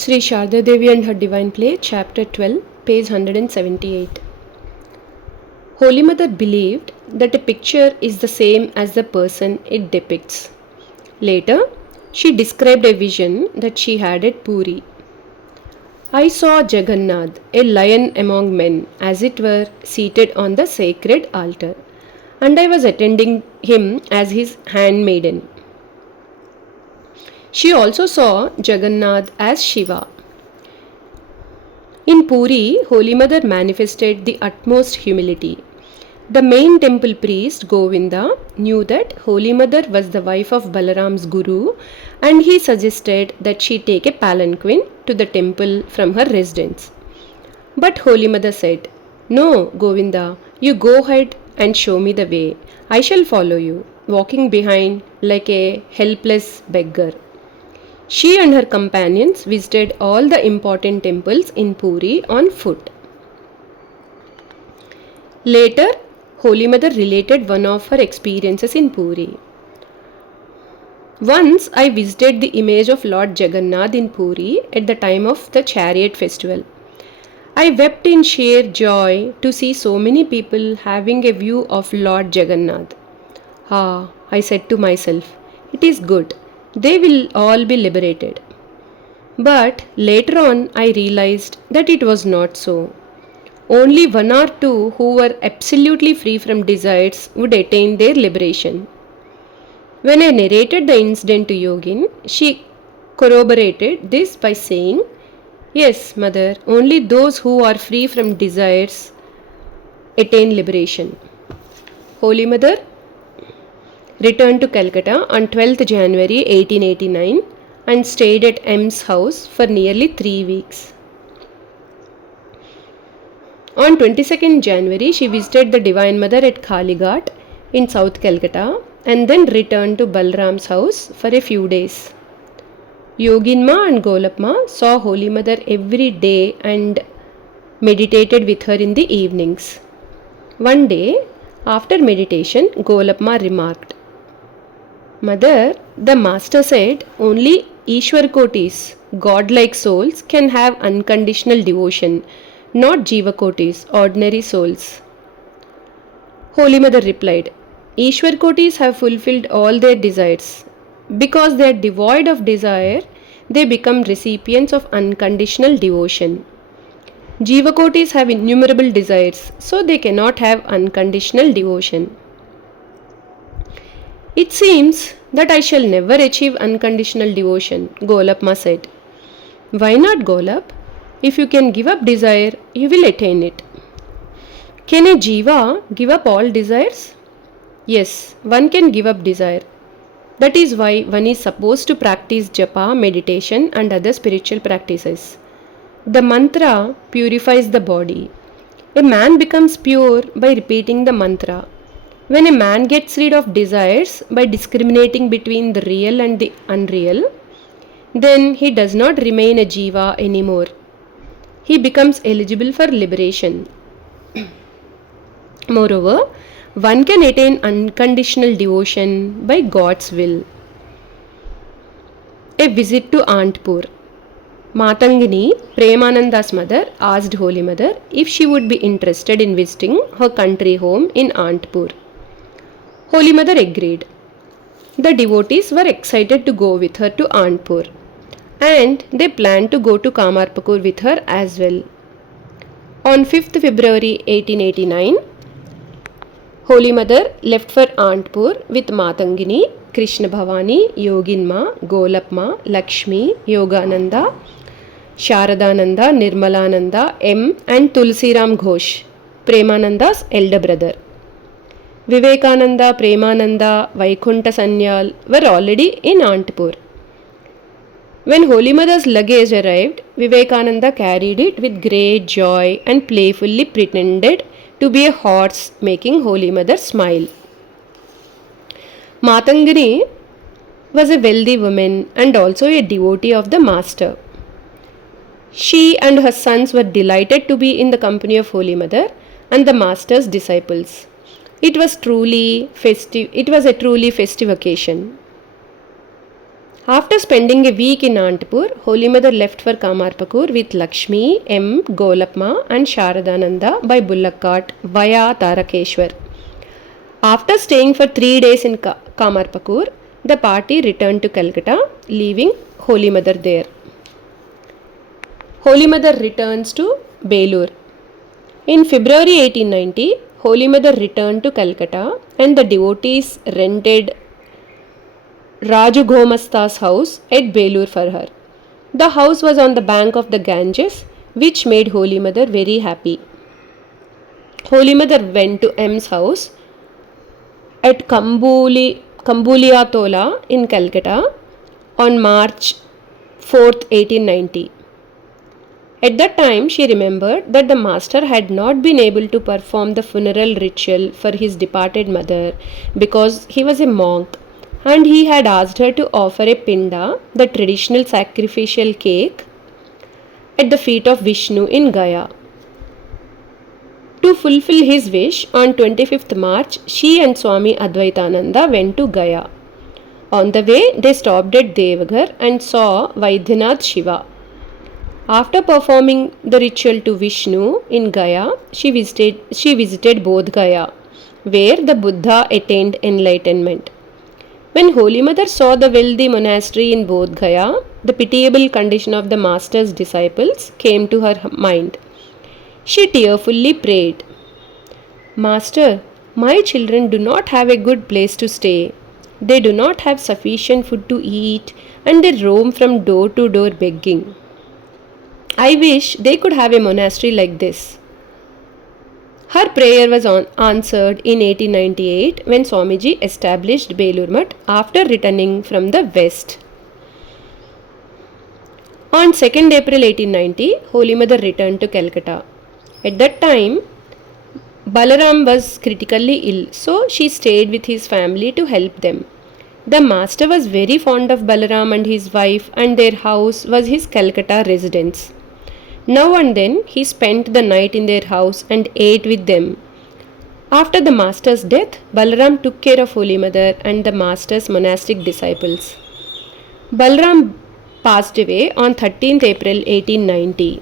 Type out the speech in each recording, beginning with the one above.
Sri Sharda Devi and Her Divine Play, Chapter 12, page 178. Holy Mother believed that a picture is the same as the person it depicts. Later, she described a vision that she had at Puri. I saw Jagannath, a lion among men, as it were, seated on the sacred altar, and I was attending him as his handmaiden. She also saw Jagannath as Shiva. In Puri, Holy Mother manifested the utmost humility. The main temple priest, Govinda, knew that Holy Mother was the wife of Balaram's guru, and he suggested that she take a palanquin to the temple from her residence. But Holy Mother said, "No, Govinda, you go ahead and show me the way. I shall follow you, walking behind like a helpless beggar." She and her companions visited all the important temples in Puri on foot. Later, Holy Mother related one of her experiences in Puri. Once I visited the image of Lord Jagannath in Puri at the time of the chariot festival. I wept in sheer joy to see so many people having a view of Lord Jagannath. Ah, I said to myself, it is good. They will all be liberated. But later on I realized that it was not so. Only one or two who were absolutely free from desires would attain their liberation. When I narrated the incident to Yogin, she corroborated this by saying, "Yes, Mother, only those who are free from desires attain liberation." Holy Mother returned to Calcutta on 12th January 1889 and stayed at M's house for nearly 3 weeks. On 22nd January, she visited the Divine Mother at Kalighat in South Calcutta and then returned to Balram's house for a few days. Yoginma and Golapma saw Holy Mother every day and meditated with her in the evenings. One day, after meditation, Golapma remarked, "Mother, the Master said only Ishwar Kotis, godlike souls, can have unconditional devotion, not Jiva Kotis, ordinary souls." Holy Mother replied, "Ishwar Kotis have fulfilled all their desires. Because they are devoid of desire, they become recipients of unconditional devotion. Jiva Kotis have innumerable desires, so they cannot have unconditional devotion." "It seems that I shall never achieve unconditional devotion," Golapma said. "Why not, Golap? If you can give up desire, you will attain it." "Can a jiva give up all desires?" "Yes, one can give up desire. That is why one is supposed to practice japa, meditation and other spiritual practices. The mantra purifies the body. A man becomes pure by repeating the mantra. When a man gets rid of desires by discriminating between the real and the unreal, then he does not remain a jiva anymore. He becomes eligible for liberation. Moreover, one can attain unconditional devotion by God's will. A visit to Antpur. Matangini, Premananda's mother, asked Holy Mother if she would be interested in visiting her country home in Antpur. Holy Mother agreed. The devotees were excited to go with her to Antpur, and they planned to go to Kamarpakur with her as well. On 5th February 1889, Holy Mother left for Antpur with Matangini, Krishna Bhavani, Yoginma, Golapma, Lakshmi, Yogananda, Sharadananda, Nirmalananda, M, and Tulsiram Ghosh, Premananda's elder brother. Vivekananda, Premananda, Vaikunta Sanyal were already in Antpur. When Holy Mother's luggage arrived, Vivekananda carried it with great joy and playfully pretended to be a horse, making Holy Mother smile. Matangini was a wealthy woman and also a devotee of the Master. She and her sons were delighted to be in the company of Holy Mother and the Master's disciples. It was a truly festive occasion. After spending a week in Anantapur, Holy Mother left for Kamarpakur with Lakshmi, M. Golapma and Sharadananda by bullock cart via Tarakeshwar. After staying for 3 days in Kamarpakur, the party returned to Calcutta, leaving Holy Mother there. Holy Mother returns to Belur. In February 1890, Holy Mother returned to Calcutta and the devotees rented Raju Gomasta's house at Belur for her. The house was on the bank of the Ganges, which made Holy Mother very happy. Holy Mother went to M's house at Kambuliatola in Calcutta on March 4th, 1890. At that time, she remembered that the master had not been able to perform the funeral ritual for his departed mother because he was a monk, and he had asked her to offer a pinda, the traditional sacrificial cake, at the feet of Vishnu in Gaya. To fulfill his wish, on 25th March, she and Swami Advaitananda went to Gaya. On the way, they stopped at Devaghar and saw Vaidyanath Shiva. After performing the ritual to Vishnu in Gaya, she visited Bodh Gaya, where the Buddha attained enlightenment. When Holy Mother saw the wealthy monastery in Bodh Gaya, the pitiable condition of the master's disciples came to her mind. She tearfully prayed, "Master, my children do not have a good place to stay. They do not have sufficient food to eat, and they roam from door to door begging. I wish they could have a monastery like this." Her prayer was answered in 1898 when Swamiji established Belur Mutt after returning from the west. On 2nd April 1890, Holy Mother returned to Calcutta. At that time, Balaram was critically ill, so she stayed with his family to help them. The master was very fond of Balaram and his wife, and their house was his Calcutta residence. Now and then he spent the night in their house and ate with them. After the master's death, Balaram took care of Holy Mother and the master's monastic disciples. Balaram passed away on 13th April 1890.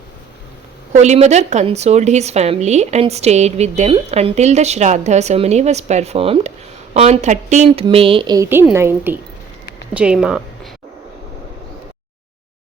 Holy Mother consoled his family and stayed with them until the Shraddha ceremony was performed on 13th May 1890. Jai Ma.